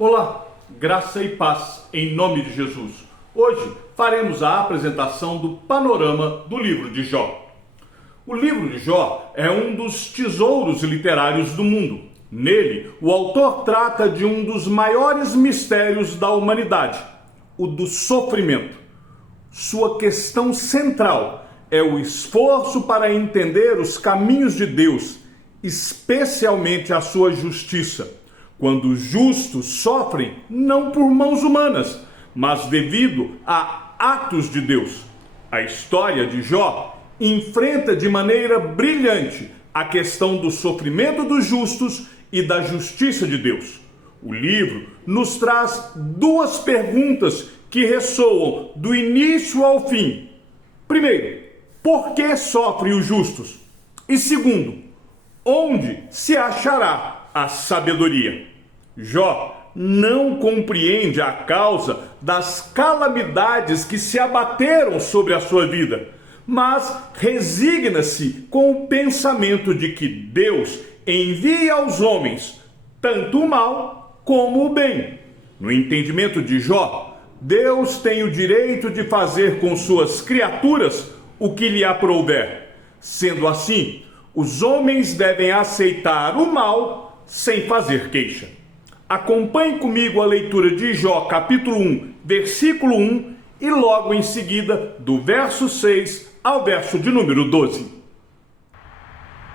Olá, graça e paz em nome de Jesus. Hoje faremos a apresentação do panorama do livro de Jó. O livro de Jó é um dos tesouros literários do mundo. Nele, o autor trata de um dos maiores mistérios da humanidade, o do sofrimento. Sua questão central é o esforço para entender os caminhos de Deus, especialmente a sua justiça, quando os justos sofrem não por mãos humanas, mas devido a atos de Deus. A história de Jó enfrenta de maneira brilhante a questão do sofrimento dos justos e da justiça de Deus. O livro nos traz duas perguntas que ressoam do início ao fim. Primeiro, por que sofrem os justos? E segundo, onde se achará a sabedoria? Jó não compreende a causa das calamidades que se abateram sobre a sua vida, mas resigna-se com o pensamento de que Deus envia aos homens tanto o mal como o bem. No entendimento de Jó, Deus tem o direito de fazer com suas criaturas o que lhe aprouver. Sendo assim, os homens devem aceitar o mal sem fazer queixa. Acompanhe comigo a leitura de Jó, capítulo 1, versículo 1, e logo em seguida, do verso 6 ao verso de número 12.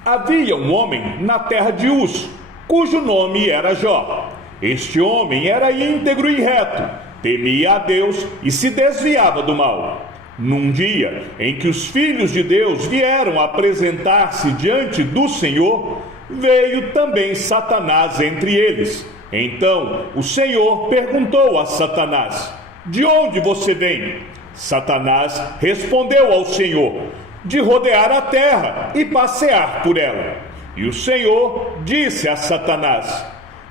Havia um homem na terra de Uz, cujo nome era Jó. Este homem era íntegro e reto, temia a Deus e se desviava do mal. Num dia em que os filhos de Deus vieram apresentar-se diante do Senhor, veio também Satanás entre eles. Então o Senhor perguntou a Satanás: de onde você vem? Satanás respondeu ao Senhor: de rodear a terra e passear por ela. E o Senhor disse a Satanás: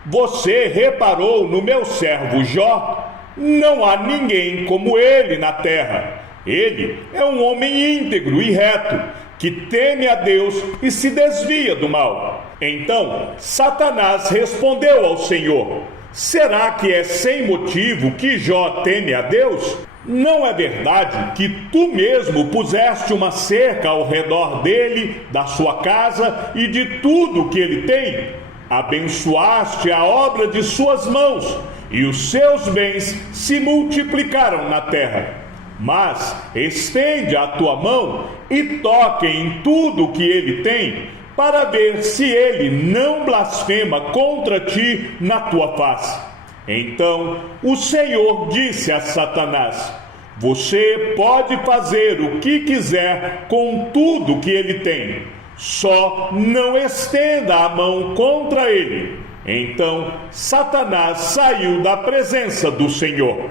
você reparou no meu servo Jó? Não há ninguém como ele na terra. Ele é um homem íntegro e reto, que teme a Deus e se desvia do mal. Então Satanás respondeu ao Senhor: será que é sem motivo que Jó teme a Deus? Não é verdade que tu mesmo puseste uma cerca ao redor dele, da sua casa e de tudo que ele tem? Abençoaste a obra de suas mãos, e os seus bens se multiplicaram na terra. Mas estende a tua mão e toque em tudo que ele tem, para ver se ele não blasfema contra ti na tua face. Então o Senhor disse a Satanás: você pode fazer o que quiser com tudo que ele tem, só não estenda a mão contra ele. Então Satanás saiu da presença do Senhor.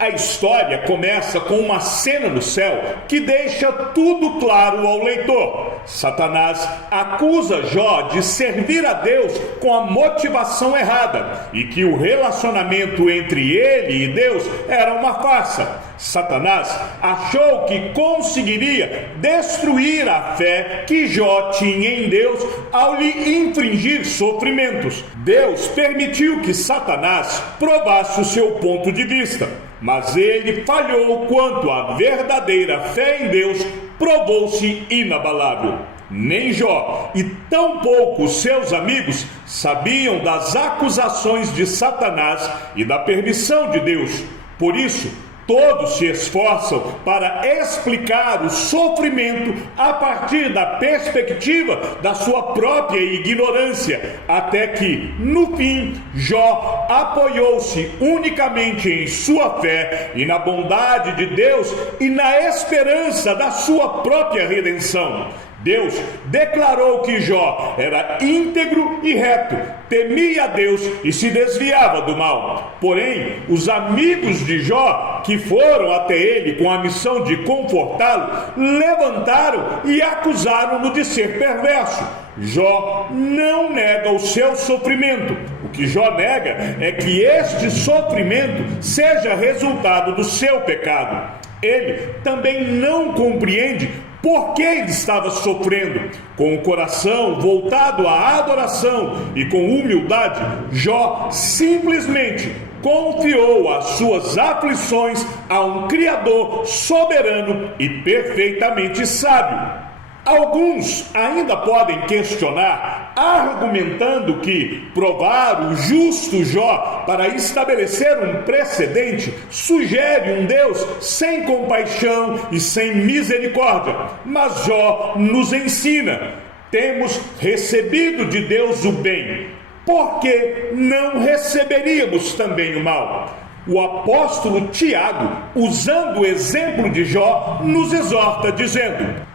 A história começa com uma cena no céu que deixa tudo claro ao leitor. Satanás acusa Jó de servir a Deus com a motivação errada e que o relacionamento entre ele e Deus era uma farsa. Satanás achou que conseguiria destruir a fé que Jó tinha em Deus ao lhe infligir sofrimentos. Deus permitiu que Satanás provasse o seu ponto de vista, mas ele falhou quanto à verdadeira fé em Deus provou-se inabalável. Nem Jó e tampouco os seus amigos sabiam das acusações de Satanás e da permissão de Deus. Por isso, todos se esforçam para explicar o sofrimento a partir da perspectiva da sua própria ignorância, até que, no fim, Jó apoiou-se unicamente em sua fé e na bondade de Deus e na esperança da sua própria redenção. Deus declarou que Jó era íntegro e reto, temia a Deus e se desviava do mal. Porém, os amigos de Jó, que foram até ele com a missão de confortá-lo, levantaram e acusaram-no de ser perverso. Jó não nega o seu sofrimento. O que Jó nega é que este sofrimento seja resultado do seu pecado. Ele também não compreende Por que ele estava sofrendo? Com o coração voltado à adoração e com humildade, Jó simplesmente confiou as suas aflições a um Criador soberano e perfeitamente sábio. Alguns ainda podem questionar, argumentando que provar o justo Jó para estabelecer um precedente sugere um Deus sem compaixão e sem misericórdia. Mas Jó nos ensina: temos recebido de Deus o bem, por que não receberíamos também o mal? O apóstolo Tiago, usando o exemplo de Jó, nos exorta dizendo: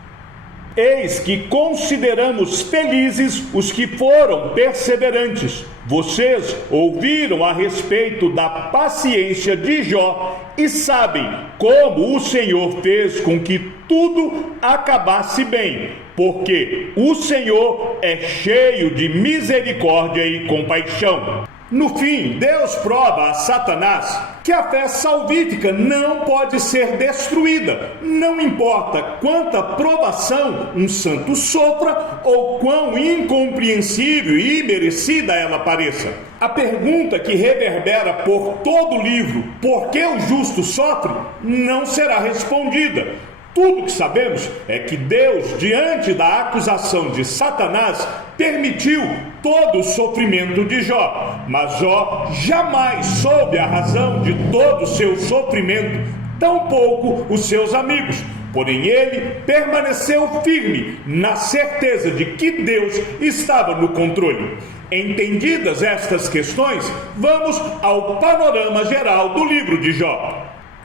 eis que consideramos felizes os que foram perseverantes. Vocês ouviram a respeito da paciência de Jó e sabem como o Senhor fez com que tudo acabasse bem, porque o Senhor é cheio de misericórdia e compaixão. No fim, Deus prova a Satanás que a fé salvífica não pode ser destruída, não importa quanta provação um santo sofra ou quão incompreensível e imerecida ela pareça. A pergunta que reverbera por todo o livro, por que o justo sofre, não será respondida. Tudo que sabemos é que Deus, diante da acusação de Satanás, permitiu todo o sofrimento de Jó. Mas Jó jamais soube a razão de todo o seu sofrimento, tampouco os seus amigos. Porém ele permaneceu firme na certeza de que Deus estava no controle. Entendidas estas questões, vamos ao panorama geral do livro de Jó.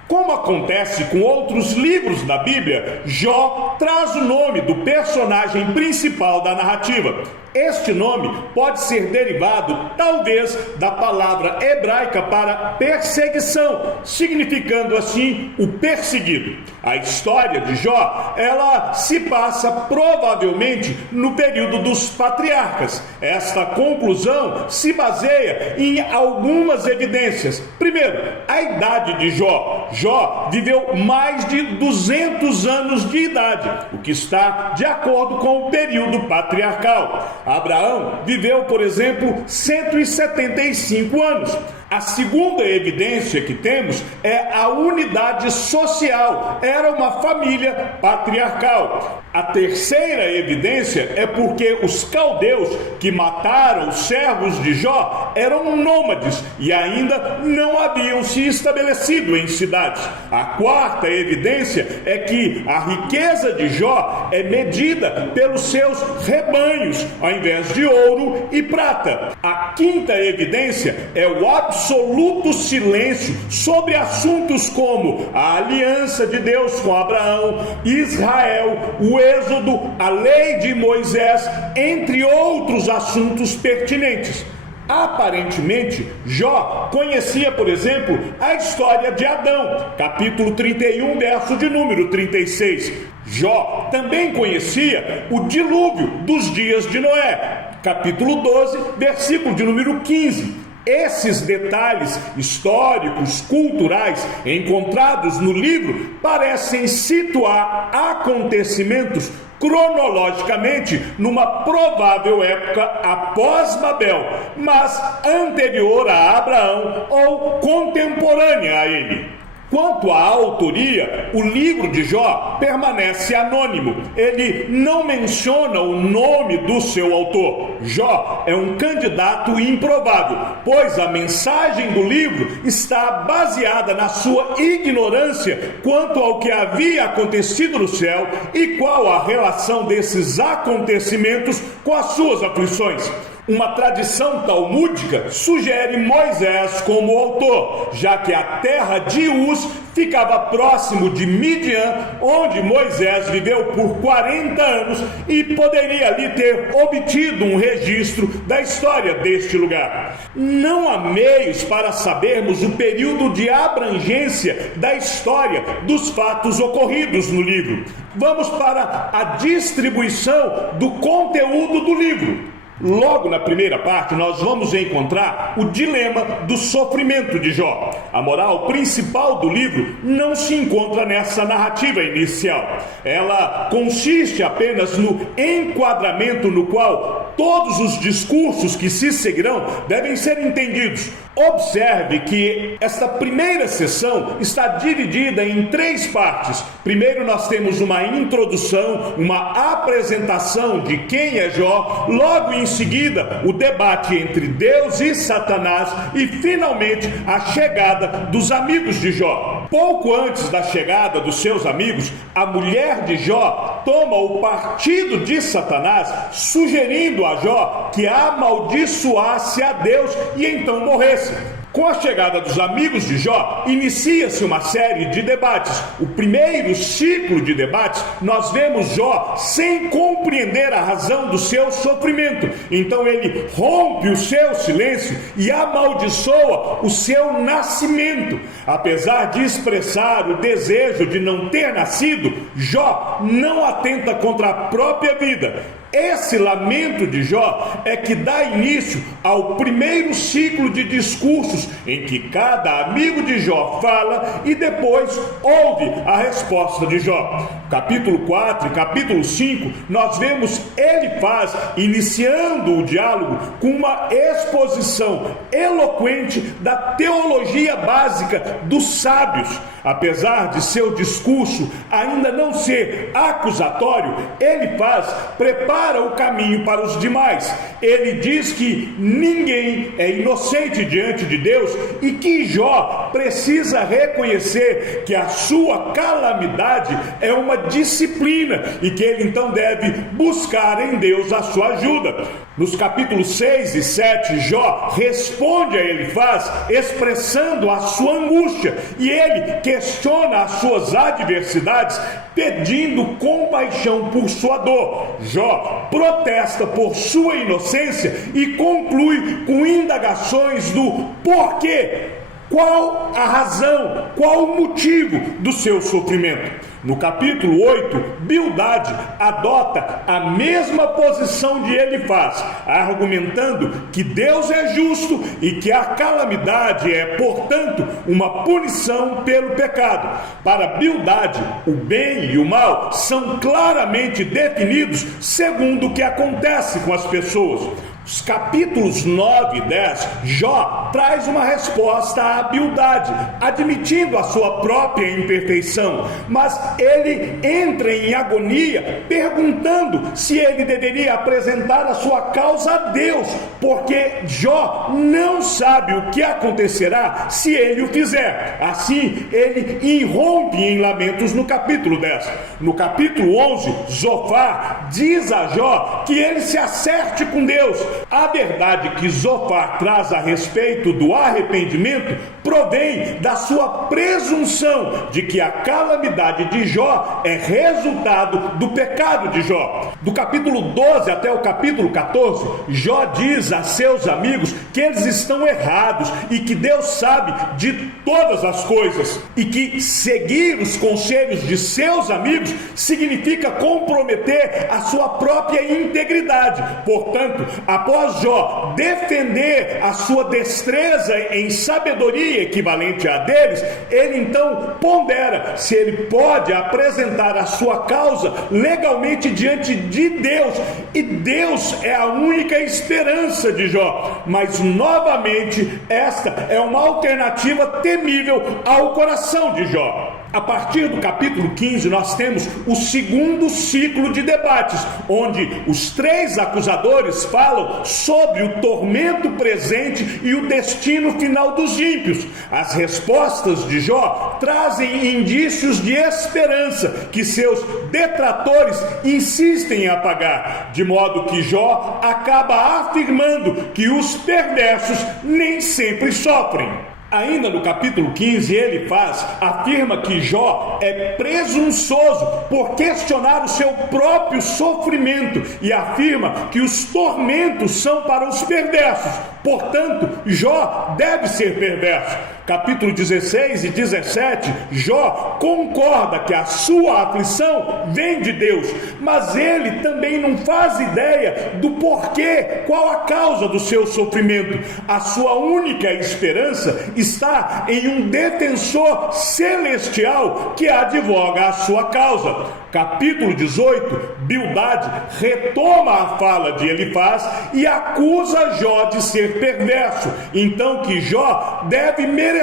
Como acontece com outros livros da Bíblia, Jó traz o nome do personagem principal da narrativa. Este nome pode ser derivado, talvez, da palavra hebraica para perseguição, significando assim o perseguido. A história de Jó, ela se passa provavelmente no período dos patriarcas. Esta conclusão se baseia em algumas evidências. Primeiro, a idade de Jó. Jó viveu mais de 200 anos de idade, o que está de acordo com o período patriarcal. Abraão viveu, por exemplo, 175 anos. A segunda evidência que temos é a unidade social. Era uma família patriarcal. A terceira evidência é porque os caldeus que mataram os servos de Jó eram nômades e ainda não haviam se estabelecido em cidades. A quarta evidência é que a riqueza de Jó é medida pelos seus rebanhos, ao invés de ouro e prata. A quinta evidência é o absoluto silêncio sobre assuntos como a aliança de Deus com Abraão, Israel, o Êxodo, a lei de Moisés, entre outros assuntos pertinentes. Aparentemente, Jó conhecia, por exemplo, a história de Adão, capítulo 31, verso de número 36. Jó também conhecia o dilúvio dos dias de Noé, capítulo 12, versículo de número 15. Esses detalhes históricos, culturais, encontrados no livro, parecem situar acontecimentos cronologicamente numa provável época após Babel, mas anterior a Abraão ou contemporânea a ele. Quanto à autoria, o livro de Jó permanece anônimo. Ele não menciona o nome do seu autor. Jó é um candidato improvável, pois a mensagem do livro está baseada na sua ignorância quanto ao que havia acontecido no céu e qual a relação desses acontecimentos com as suas aflições. Uma tradição talmúdica sugere Moisés como autor, já que a terra de Uz ficava próximo de Midian, onde Moisés viveu por 40 anos e poderia ali ter obtido um registro da história deste lugar. Não há meios para sabermos o período de abrangência da história dos fatos ocorridos no livro. Vamos para a distribuição do conteúdo do livro. Logo na primeira parte, nós vamos encontrar o dilema do sofrimento de Jó. A moral principal do livro não se encontra nessa narrativa inicial. Ela consiste apenas no enquadramento no qual todos os discursos que se seguirão devem ser entendidos. Observe que esta primeira sessão está dividida em 3 partes. Primeiro nós temos uma introdução, uma apresentação de quem é Jó. Logo em seguida, o debate entre Deus e Satanás. E finalmente, a chegada dos amigos de Jó. Pouco antes da chegada dos seus amigos, a mulher de Jó toma o partido de Satanás, sugerindo a Jó que amaldiçoasse a Deus e então morresse. Com a chegada dos amigos de Jó, inicia-se uma série de debates. O primeiro ciclo de debates, nós vemos Jó sem compreender a razão do seu sofrimento. Então ele rompe o seu silêncio e amaldiçoa o seu nascimento. Apesar de expressar o desejo de não ter nascido, Jó não atenta contra a própria vida. Esse lamento de Jó é que dá início ao primeiro ciclo de discursos em que cada amigo de Jó fala e depois ouve a resposta de Jó. Capítulo 4 e capítulo 5, nós vemos Elifaz iniciando o diálogo com uma exposição eloquente da teologia básica dos sábios. Apesar de seu discurso ainda não ser acusatório, Elifaz prepara o caminho para os demais. Ele diz que ninguém é inocente diante de Deus e que Jó precisa reconhecer que a sua calamidade é uma disciplina e que ele então deve buscar em Deus a sua ajuda. Nos capítulos 6 e 7, Jó responde a Elifaz expressando a sua angústia e ele questiona as suas adversidades pedindo compaixão por sua dor. Jó protesta por sua inocência e conclui com indagações do porquê. Qual a razão, qual o motivo do seu sofrimento? No capítulo 8, Bildade adota a mesma posição de Elifaz, argumentando que Deus é justo e que a calamidade é, portanto, uma punição pelo pecado. Para Bildade, o bem e o mal são claramente definidos segundo o que acontece com as pessoas. Os capítulos 9 e 10, Jó traz uma resposta à Bildade, admitindo a sua própria imperfeição, mas ele entra em agonia, perguntando se ele deveria apresentar a sua causa a Deus, porque Jó não sabe o que acontecerá se ele o fizer. Assim, ele irrompe em lamentos no capítulo 10. No capítulo 11, Zofar diz a Jó que ele se acerte com Deus. A verdade que Zofar traz a respeito do arrependimento provém da sua presunção de que a calamidade de Jó é resultado do pecado de Jó. Do capítulo 12 até o capítulo 14, Jó diz a seus amigos que eles estão errados e que Deus sabe de todas as coisas e que seguir os conselhos de seus amigos significa comprometer a sua própria integridade. Portanto, após Jó defender a sua destreza em sabedoria equivalente à deles, ele então pondera se ele pode apresentar a sua causa legalmente diante de Deus, e Deus é a única esperança de Jó. Mas novamente esta é uma alternativa temível ao coração de Jó. A partir do capítulo 15, nós temos o segundo ciclo de debates, onde os 3 acusadores falam sobre o tormento presente e o destino final dos ímpios. As respostas de Jó trazem indícios de esperança que seus detratores insistem em apagar, de modo que Jó acaba afirmando que os perversos nem sempre sofrem. Ainda no capítulo 15, Elifaz afirma que Jó é presunçoso por questionar o seu próprio sofrimento e afirma que os tormentos são para os perversos. Portanto, Jó deve ser perverso. Capítulo 16 e 17, Jó concorda que a sua aflição vem de Deus, mas ele também não faz ideia do porquê, qual a causa do seu sofrimento. A sua única esperança está em um defensor celestial que advoga a sua causa. Capítulo 18, Bildade retoma a fala de Elifaz e acusa Jó de ser perverso, então que Jó deve merecer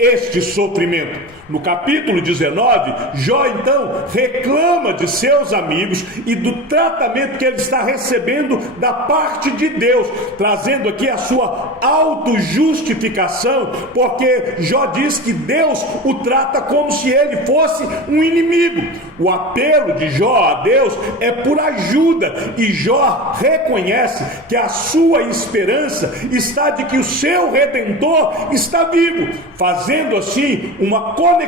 este sofrimento. No capítulo 19, Jó então reclama de seus amigos e do tratamento que ele está recebendo da parte de Deus, trazendo aqui a sua autojustificação, porque Jó diz que Deus o trata como se ele fosse um inimigo. O apelo de Jó a Deus é por ajuda, e Jó reconhece que a sua esperança está de que o seu Redentor está vivo, fazendo assim uma conexão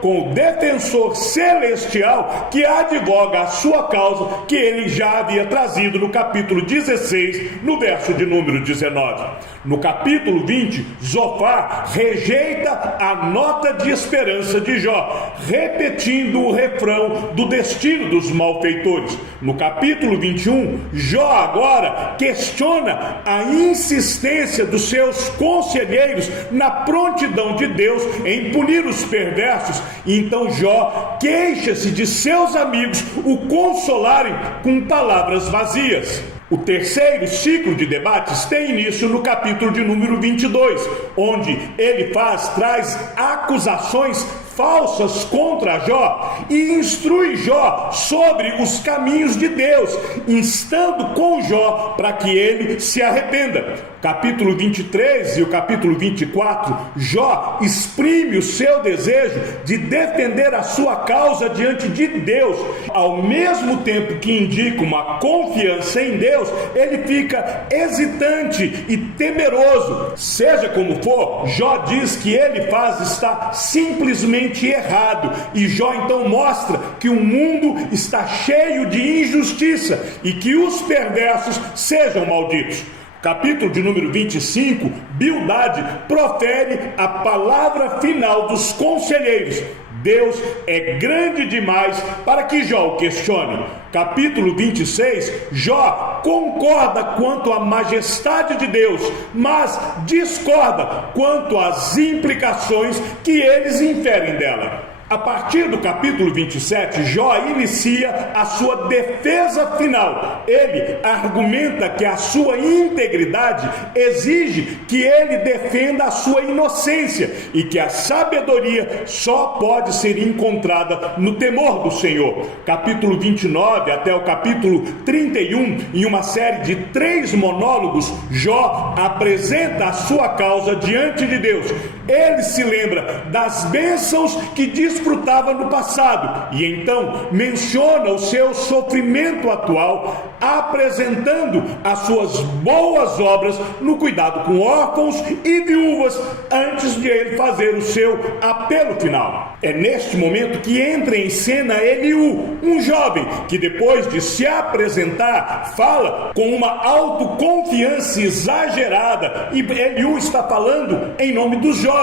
com o defensor celestial que advoga a sua causa, que ele já havia trazido no capítulo 16, no verso de número 19. No capítulo 20, Zofar rejeita a nota de esperança de Jó, repetindo o refrão do destino dos malfeitores. No capítulo 21, Jó agora questiona a insistência dos seus conselheiros na prontidão de Deus em punir os perversos, e então Jó queixa-se de seus amigos o consolarem com palavras vazias. O terceiro ciclo de debates tem início no capítulo de número 22, onde Elifaz traz acusações falsas contra Jó e instrui Jó sobre os caminhos de Deus, instando com Jó para que ele se arrependa. Capítulo 23 e o capítulo 24, Jó exprime o seu desejo de defender a sua causa diante de Deus. Ao mesmo tempo que indica uma confiança em Deus, ele fica hesitante e temeroso. Seja como for, Jó diz que Elifaz está simplesmente errado, e Jó então mostra que o mundo está cheio de injustiça e que os perversos sejam malditos. Capítulo de número 25, Bildade profere a palavra final dos conselheiros. Deus é grande demais para que Jó o questione. Capítulo 26, Jó concorda quanto à majestade de Deus, mas discorda quanto às implicações que eles inferem dela. A partir do capítulo 27, Jó inicia a sua defesa final. Ele argumenta que a sua integridade exige que ele defenda a sua inocência e que a sabedoria só pode ser encontrada no temor do Senhor. Capítulo 29 até o capítulo 31, em uma série de 3 monólogos, Jó apresenta a sua causa diante de Deus. Ele se lembra das bênçãos que desfrutava no passado e então menciona o seu sofrimento atual, apresentando as suas boas obras no cuidado com órfãos e viúvas antes de ele fazer o seu apelo final. É neste momento que entra em cena Eliú, um jovem que depois de se apresentar fala com uma autoconfiança exagerada, e Eliú está falando em nome dos jovens.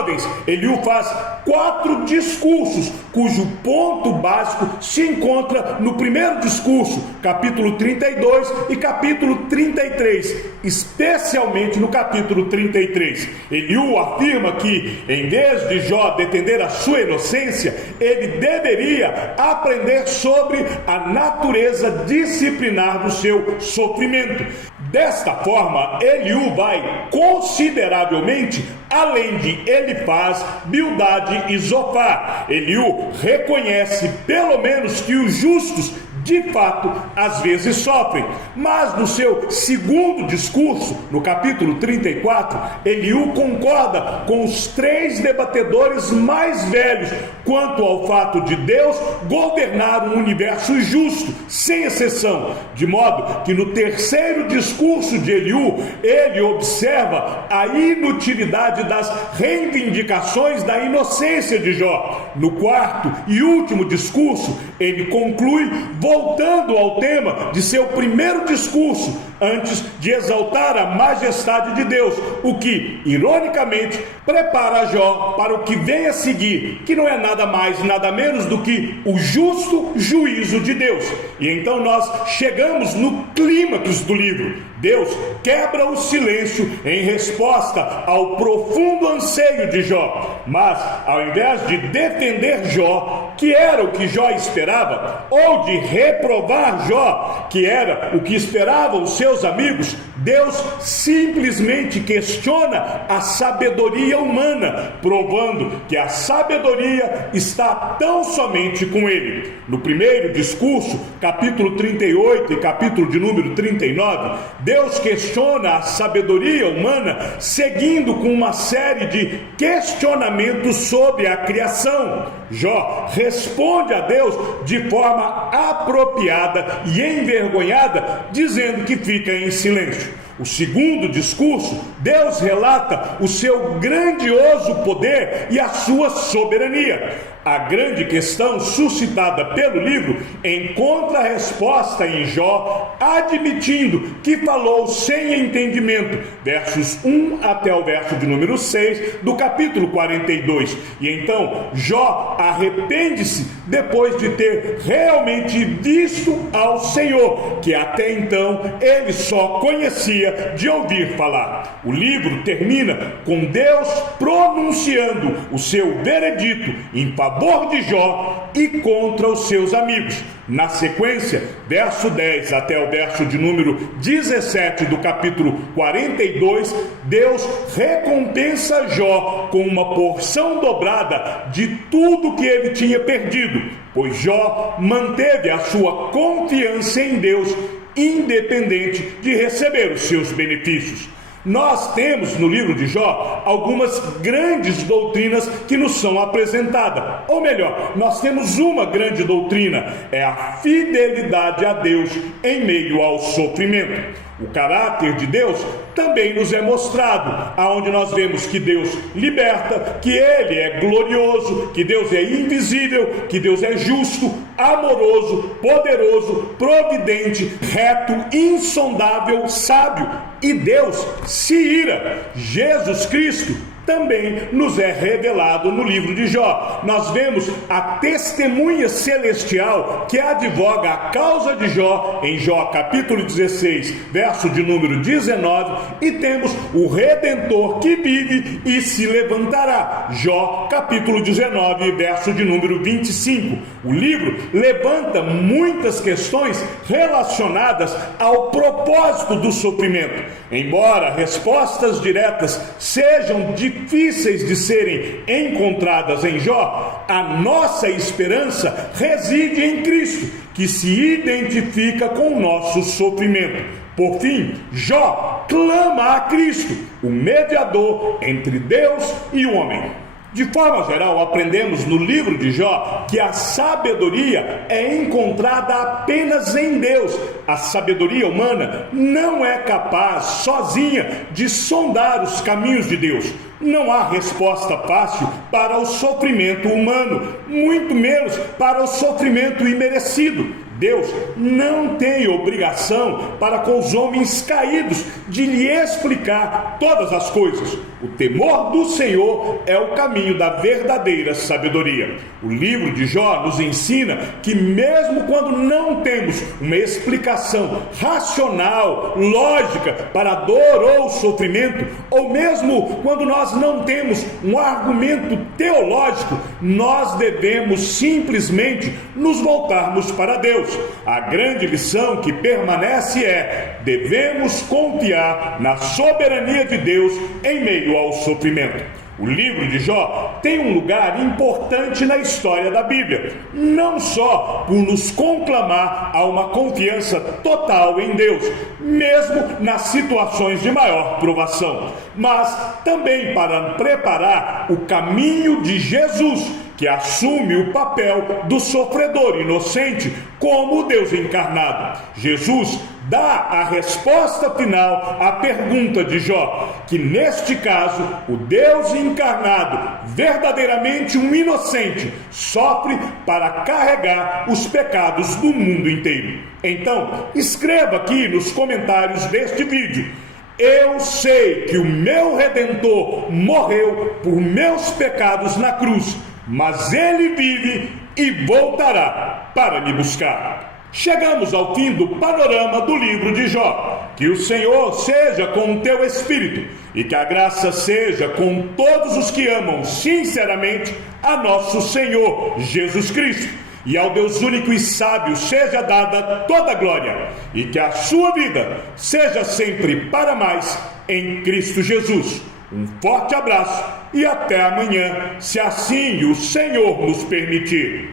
Eliú faz 4 discursos, cujo ponto básico se encontra no primeiro discurso, capítulo 32 e capítulo 33, especialmente no capítulo 33. Eliú afirma que, em vez de Jó defender a sua inocência, ele deveria aprender sobre a natureza disciplinar do seu sofrimento. Desta forma, Eliú vai consideravelmente além de Elifaz, Bildade e Zofar. Eliú reconhece pelo menos que os justos de fato às vezes sofrem, mas no seu segundo discurso, no capítulo 34, Eliú concorda com os 3 debatedores mais velhos quanto ao fato de Deus governar um universo justo, sem exceção, de modo que no terceiro discurso de Eliú, ele observa a inutilidade das reivindicações da inocência de Jó. No quarto e último discurso, ele conclui voltando ao tema de seu primeiro discurso, antes de exaltar a majestade de Deus, o que, ironicamente, prepara Jó para o que vem a seguir, que não é nada mais, nada menos do que o justo juízo de Deus. E então nós chegamos no clímax do livro. Deus quebra o silêncio em resposta ao profundo anseio de Jó. Mas, ao invés de defender Jó, que era o que Jó esperava, ou de reprovar Jó, que era o que esperavam os seus amigos, Deus simplesmente questiona a sabedoria humana, provando que a sabedoria está tão somente com ele. No primeiro discurso, capítulo 38 e capítulo de número 39, Deus questiona a sabedoria humana, seguindo com uma série de questionamentos sobre a criação. Jó responde a Deus de forma apropriada e envergonhada, dizendo que fica em silêncio. O segundo discurso, Deus relata o seu grandioso poder e a sua soberania. A grande questão suscitada pelo livro encontra a resposta em Jó, admitindo que falou sem entendimento, versos 1 até o verso de número 6 do capítulo 42. E então Jó arrepende-se depois de ter realmente visto ao Senhor, que até então ele só conhecia de ouvir falar. O livro termina com Deus pronunciando o seu veredito em favor de Jó e contra os seus amigos. Na sequência, verso 10 até o verso de número 17 do capítulo 42, Deus recompensa Jó com uma porção dobrada de tudo que ele tinha perdido, pois Jó manteve a sua confiança em Deus, independente de receber os seus benefícios. Nós temos no livro de Jó algumas grandes doutrinas que nos são apresentadas. Ou melhor, nós temos uma grande doutrina, é a fidelidade a Deus em meio ao sofrimento. O caráter de Deus também nos é mostrado, aonde nós vemos que Deus liberta, que Ele é glorioso, que Deus é invisível, que Deus é justo, amoroso, poderoso, providente, reto, insondável, sábio. E Deus se ira. Jesus Cristo também nos é revelado no livro de Jó. Nós vemos a testemunha celestial que advoga a causa de Jó em Jó capítulo 16, verso de número 19, e temos o Redentor que vive e se levantará, Jó capítulo 19, verso de número 25. O livro levanta muitas questões relacionadas ao propósito do sofrimento. Embora respostas diretas sejam difíceis de serem encontradas em Jó, a nossa esperança reside em Cristo, que se identifica com o nosso sofrimento. Por fim, Jó clama a Cristo, o mediador entre Deus e o homem. De forma geral, aprendemos no livro de Jó que a sabedoria é encontrada apenas em Deus. A sabedoria humana não é capaz, sozinha, de sondar os caminhos de Deus. Não há resposta fácil para o sofrimento humano, muito menos para o sofrimento imerecido. Deus não tem obrigação para com os homens caídos de lhe explicar todas as coisas. O temor do Senhor é o caminho da verdadeira sabedoria. O livro de Jó nos ensina que mesmo quando não temos uma explicação racional, lógica para a dor ou o sofrimento, ou mesmo quando nós não temos um argumento teológico, nós devemos simplesmente nos voltarmos para Deus. A grande lição que permanece é: devemos confiar na soberania de Deus em meio ao sofrimento. O livro de Jó tem um lugar importante na história da Bíblia, não só por nos conclamar a uma confiança total em Deus, mesmo nas situações de maior provação, mas também para preparar o caminho de Jesus, que assume o papel do sofredor inocente como o Deus encarnado. Jesus dá a resposta final à pergunta de Jó, que neste caso, o Deus encarnado, verdadeiramente um inocente, sofre para carregar os pecados do mundo inteiro. Então, escreva aqui nos comentários deste vídeo: eu sei que o meu Redentor morreu por meus pecados na cruz, mas ele vive e voltará para me buscar. Chegamos ao fim do panorama do livro de Jó. Que o Senhor seja com o teu espírito e que a graça seja com todos os que amam sinceramente a nosso Senhor Jesus Cristo. E ao Deus único e sábio seja dada toda a glória, e que a sua vida seja sempre para mais em Cristo Jesus. Um forte abraço e até amanhã, se assim o Senhor nos permitir.